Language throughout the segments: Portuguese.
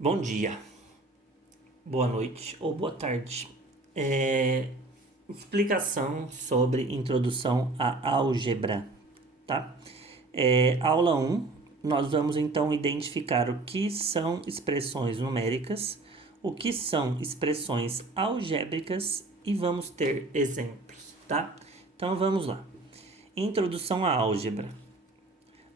Bom dia, boa noite ou boa tarde. Explicação sobre introdução à álgebra, tá? Aula 1, nós vamos então identificar o que são expressões numéricas, o que são expressões algébricas e vamos ter exemplos, tá? Então vamos lá. Introdução à álgebra.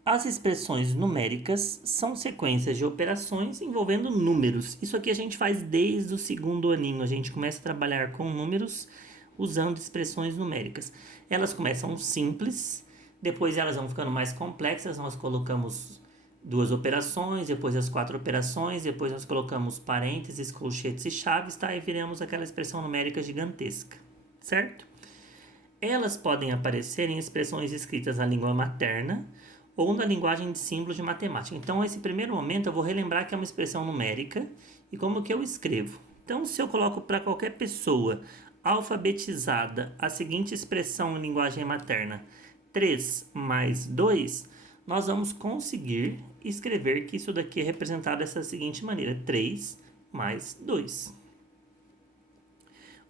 As expressões numéricas são sequências de operações envolvendo números. Isso aqui a gente faz desde o segundo aninho. A gente começa a trabalhar com números usando expressões numéricas. Elas começam simples, depois elas vão ficando mais complexas. Nós colocamos duas operações, depois as quatro operações, depois nós colocamos parênteses, colchetes e chaves, tá? E viramos aquela expressão numérica gigantesca, certo? Elas podem aparecer em expressões escritas na língua materna ou na linguagem de símbolos de matemática. Então, nesse primeiro momento, eu vou relembrar que é uma expressão numérica e como que eu escrevo. Então, se eu coloco para qualquer pessoa alfabetizada a seguinte expressão em linguagem materna, 3 mais 2, nós vamos conseguir escrever que isso daqui é representado dessa seguinte maneira, 3 mais 2.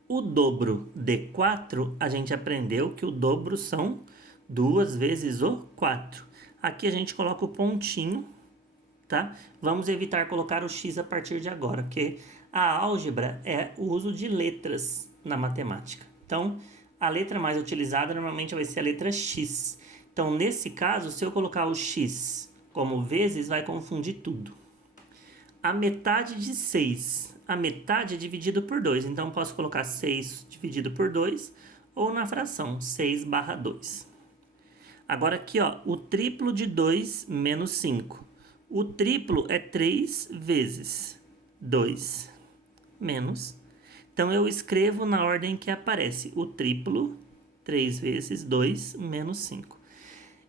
O dobro de 4, a gente aprendeu que o dobro são 2 vezes o 4. Aqui a gente coloca o pontinho, tá? Vamos evitar colocar o x a partir de agora, porque a álgebra é o uso de letras na matemática. Então, a letra mais utilizada normalmente vai ser a letra x. Então, nesse caso, se eu colocar o x como vezes, vai confundir tudo. A metade de 6. A metade é dividido por 2. Então, posso colocar 6 dividido por 2 ou na fração 6 barra 2. Agora aqui, ó, o triplo de 2 menos 5. O triplo é 3 vezes 2 menos. Então, eu escrevo na ordem que aparece. O triplo, 3 vezes 2 menos 5.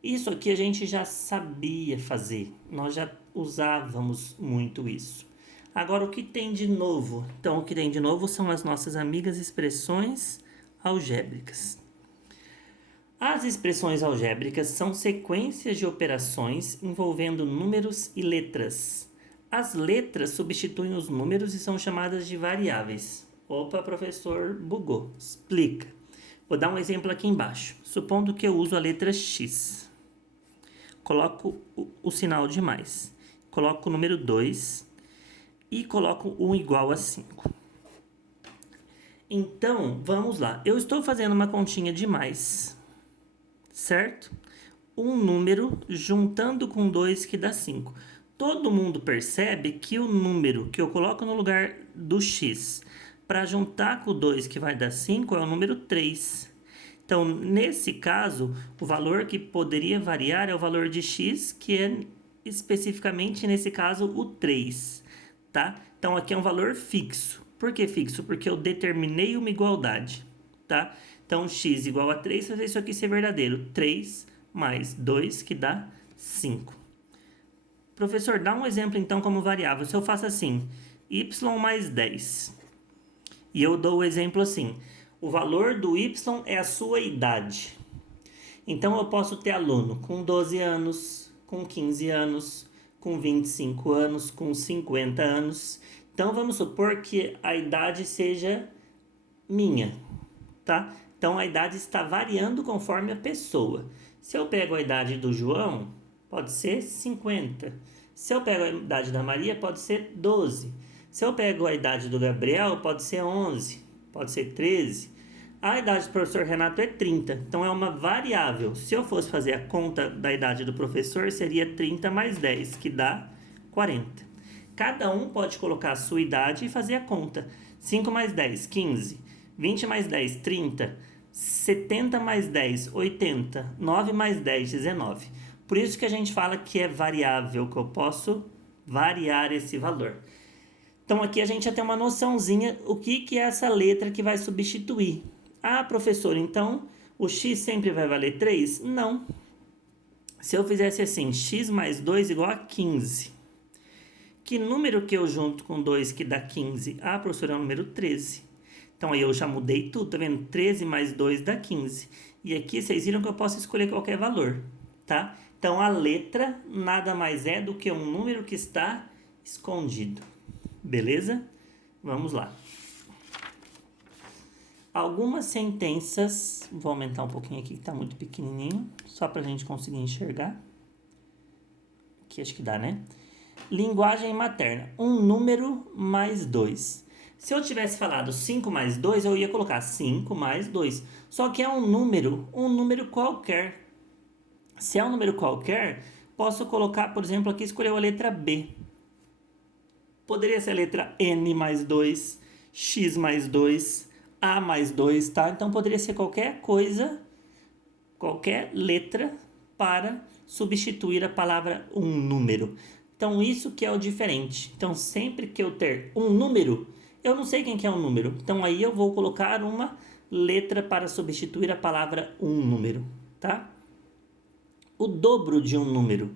Isso aqui a gente já sabia fazer. Nós já usávamos muito isso. Agora, o que tem de novo? Então, o que tem de novo são as nossas amigas expressões algébricas. As expressões algébricas são sequências de operações envolvendo números e letras. As letras substituem os números e são chamadas de variáveis. Opa, professor, bugou. Explica. Vou dar um exemplo aqui embaixo. Supondo que eu uso a letra X. Coloco o sinal de mais. Coloco o número 2 e coloco 1 igual a 5. Então, vamos lá. Eu estou fazendo uma continha de mais, certo? Um número juntando com 2 que dá 5. Todo mundo percebe que o número que eu coloco no lugar do x para juntar com o 2 que vai dar 5 é o número 3. Então, nesse caso, o valor que poderia variar é o valor de x, que é especificamente, nesse caso, o 3, tá? Então, aqui é um valor fixo. Por que fixo? Porque eu determinei uma igualdade, tá? Então, x igual a 3, fazer isso aqui ser verdadeiro. 3 mais 2, que dá 5. Professor, dá um exemplo, então, como variável. Se eu faço assim, y mais 10, e eu dou o exemplo assim, o valor do y é a sua idade. Então, eu posso ter aluno com 12 anos, com 15 anos, com 25 anos, com 50 anos. Então, vamos supor que a idade seja minha, tá? Então, a idade está variando conforme a pessoa. Se eu pego a idade do João, pode ser 50. Se eu pego a idade da Maria, pode ser 12. Se eu pego a idade do Gabriel, pode ser 11, pode ser 13. A idade do professor Renato é 30, então é uma variável. Se eu fosse fazer a conta da idade do professor, seria 30 mais 10, que dá 40. Cada um pode colocar a sua idade e fazer a conta. 5 mais 10, 15. 20 mais 10, 30. 70 mais 10, 80. 9 mais 10, 19. Por isso que a gente fala que é variável, que eu posso variar esse valor. Então aqui a gente já tem uma noçãozinha o que é essa letra que vai substituir. Ah, professor, então o x sempre vai valer 3? Não. Se eu fizesse assim, x mais 2 igual a 15. Que número que eu junto com 2 que dá 15? Ah, professor, é o número 13. Então aí eu já mudei tudo, tá vendo? 13 mais 2 dá 15. E aqui vocês viram que eu posso escolher qualquer valor, tá? Então a letra nada mais é do que um número que está escondido. Beleza? Vamos lá. Algumas sentenças, vou aumentar um pouquinho aqui que está muito pequenininho, só para a gente conseguir enxergar. Aqui acho que dá, né? Linguagem materna, um número mais 2. Se eu tivesse falado 5 mais 2, eu ia colocar 5 mais 2. Só que é um número qualquer. Se é um número qualquer, posso colocar, por exemplo, aqui escolheu a letra B. Poderia ser a letra N mais 2, X mais 2, A mais 2, tá? Então poderia ser qualquer coisa, qualquer letra para substituir a palavra um número. Então isso que é o diferente. Então sempre que eu ter um número, eu não sei quem que é um número. Então aí eu vou colocar uma letra para substituir a palavra um número, tá? O dobro de um número,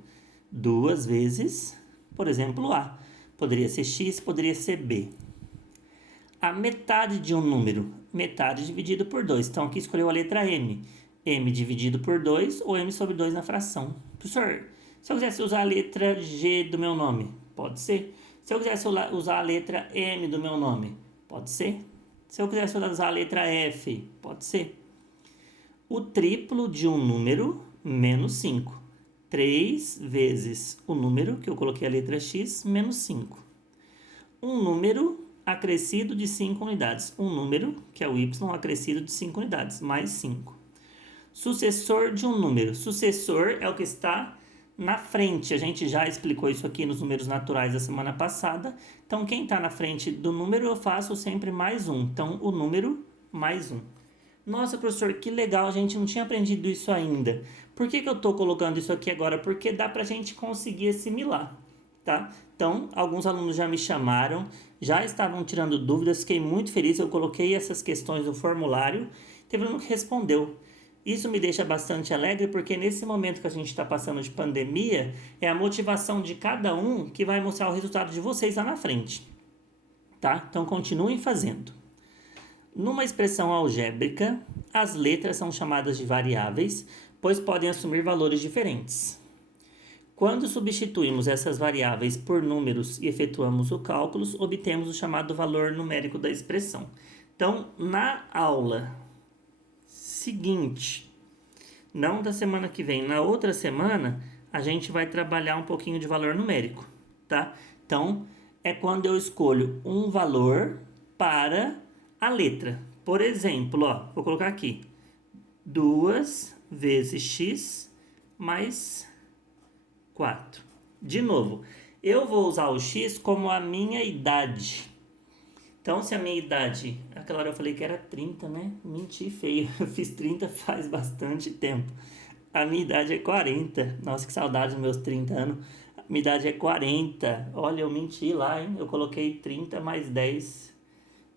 2 vezes, por exemplo, A. Poderia ser X, poderia ser B. A metade de um número, metade dividido por 2. Então aqui escolheu a letra M. M dividido por 2 ou M sobre 2 na fração. Professor, se eu quisesse usar a letra G do meu nome, pode ser. Se eu quisesse usar a letra M do meu nome, pode ser. Se eu quisesse usar a letra F, pode ser. O triplo de um número, menos 5. 3 vezes o número, que eu coloquei a letra X, menos 5. Um número acrescido de 5 unidades. Um número, que é o Y, acrescido de 5 unidades, mais 5. Sucessor de um número. Sucessor é o que está na frente. A gente já explicou isso aqui nos números naturais da semana passada. Então, quem está na frente do número, eu faço sempre mais um. Então, o número mais um. Nossa, professor, que legal, a gente não tinha aprendido isso ainda. Por que eu estou colocando isso aqui agora? Porque dá para a gente conseguir assimilar, tá? Então, alguns alunos já me chamaram, já estavam tirando dúvidas, fiquei muito feliz, eu coloquei essas questões no formulário, teve um que respondeu. Isso me deixa bastante alegre, porque nesse momento que a gente está passando de pandemia, é a motivação de cada um que vai mostrar o resultado de vocês lá na frente, tá? Então, continuem fazendo. Numa expressão algébrica, as letras são chamadas de variáveis, pois podem assumir valores diferentes. Quando substituímos essas variáveis por números e efetuamos o cálculo, obtemos o chamado valor numérico da expressão. Então, na aula seguinte, não da semana que vem, na outra semana, a gente vai trabalhar um pouquinho de valor numérico, tá? Então, é quando eu escolho um valor para a letra. Por exemplo, ó, vou colocar aqui 2 vezes x mais 4. De novo, eu vou usar o x como a minha idade. Então, se a minha idade... Aquela hora eu falei que era 30, né? Menti feio. Eu fiz 30 faz bastante tempo. A minha idade é 40. Nossa, que saudade dos meus 30 anos. A minha idade é 40. Olha, eu menti lá, hein? Eu coloquei 30 mais 10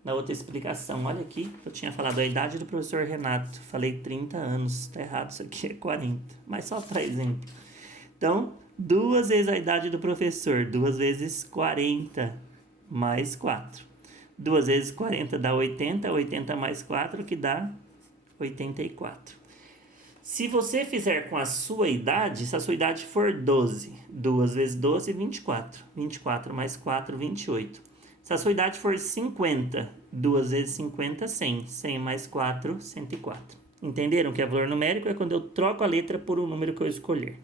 na outra explicação. Olha aqui, eu tinha falado a idade do professor Renato. Falei 30 anos. Tá errado, isso aqui é 40. Mas só para exemplo. Então, 2 vezes a idade do professor. 2 vezes 40 mais 4. 2 vezes 40 dá 80. 80 mais 4 que dá 84. Se você fizer com a sua idade, se a sua idade for 12, 2 vezes 12, 24. 24 mais 4, 28. Se a sua idade for 50, 2 vezes 50, 100. 100 mais 4, 104. Entenderam que o valor numérico é quando eu troco a letra por um número que eu escolher.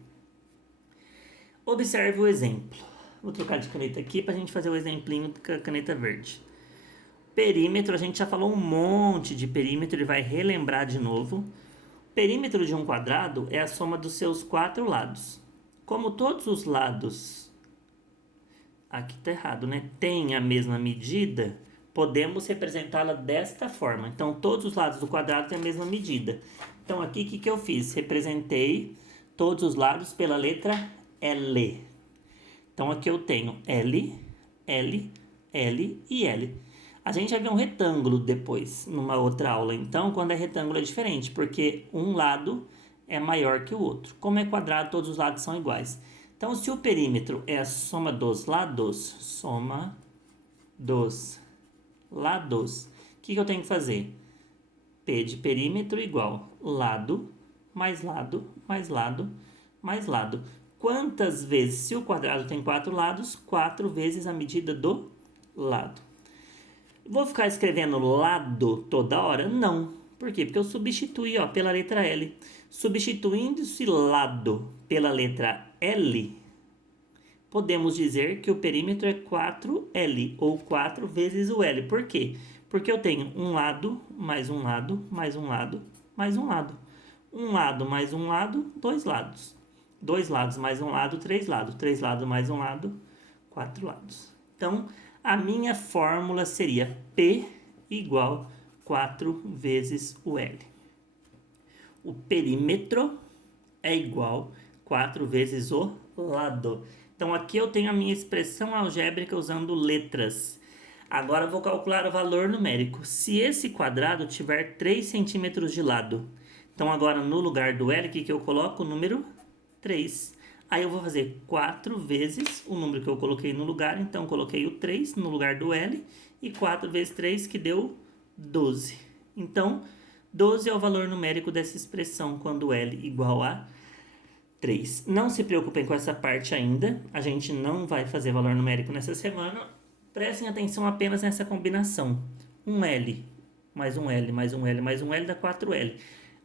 Observe o exemplo. Vou trocar de caneta aqui para a gente fazer o exemplinho com a caneta verde. Perímetro, a gente já falou um monte de perímetro, ele vai relembrar de novo. O perímetro de um quadrado é a soma dos seus 4 lados. Como todos os lados, aqui está errado, né? Tem a mesma medida, podemos representá-la desta forma. Então, todos os lados do quadrado têm a mesma medida. Então, aqui, o que eu fiz? Representei todos os lados pela letra L. Então, aqui eu tenho L, L, L e L. A gente vai ver um retângulo depois, numa outra aula. Então, quando é retângulo é diferente, porque um lado é maior que o outro. Como é quadrado, todos os lados são iguais. Então, se o perímetro é a soma dos lados, o que eu tenho que fazer? P de perímetro igual lado, mais lado, mais lado, mais lado. Quantas vezes, se o quadrado tem 4 lados, 4 vezes a medida do lado. Vou ficar escrevendo lado toda hora? Não. Por quê? Porque eu substituí, ó, pela letra L. Substituindo-se lado pela letra L, podemos dizer que o perímetro é 4L, ou 4 vezes o L. Por quê? Porque eu tenho um lado, mais um lado, mais um lado, mais um lado. Um lado mais um lado, dois lados. Dois lados mais um lado, três lados. Três lados mais um lado, quatro lados. Então, a minha fórmula seria P igual 4 vezes o L. O perímetro é igual 4 vezes o lado. Então, aqui eu tenho a minha expressão algébrica usando letras. Agora, eu vou calcular o valor numérico. Se esse quadrado tiver 3 centímetros de lado, então agora no lugar do L, o que eu coloco? O número 3. Aí eu vou fazer 4 vezes o número que eu coloquei no lugar. Então, eu coloquei o 3 no lugar do L. E 4 vezes 3, que deu 12. Então, 12 é o valor numérico dessa expressão quando L igual a 3. Não se preocupem com essa parte ainda. A gente não vai fazer valor numérico nessa semana. Prestem atenção apenas nessa combinação. Um L mais um L mais um L mais um L dá 4L.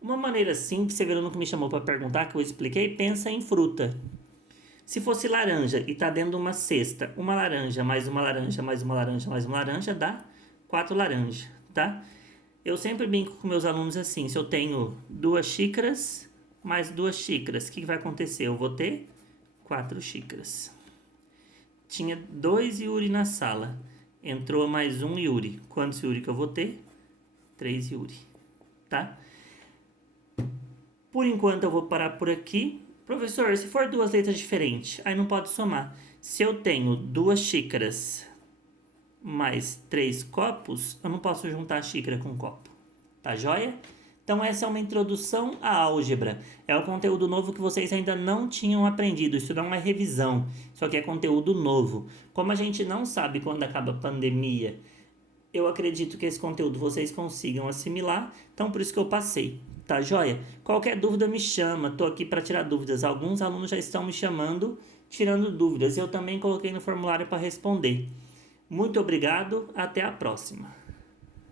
Uma maneira simples, você viu no que me chamou para perguntar, que eu expliquei, pensa em fruta. Se fosse laranja e está dentro de uma cesta, uma laranja mais uma laranja mais uma laranja mais uma laranja dá 4 laranjas, tá? Eu sempre brinco com meus alunos assim, se eu tenho 2 xícaras mais 2 xícaras, o que vai acontecer? Eu vou ter 4 xícaras. Tinha 2 Yuri na sala, entrou mais um Yuri. Quantos Yuri que eu vou ter? 3 Yuri, tá? Por enquanto eu vou parar por aqui. Professor, se for duas letras diferentes, aí não pode somar. Se eu tenho 2 xícaras mais 3 copos, eu não posso juntar a xícara com copo. Tá joia? Então essa é uma introdução à álgebra. É um conteúdo novo que vocês ainda não tinham aprendido. Isso não é revisão. Isso aqui é conteúdo novo. Como a gente não sabe quando acaba a pandemia, eu acredito que esse conteúdo vocês consigam assimilar. Então por isso que eu passei. Tá joia? Qualquer dúvida me chama. Tô aqui para tirar dúvidas. Alguns alunos já estão me chamando, tirando dúvidas. Eu também coloquei no formulário para responder. Muito obrigado. Até a próxima.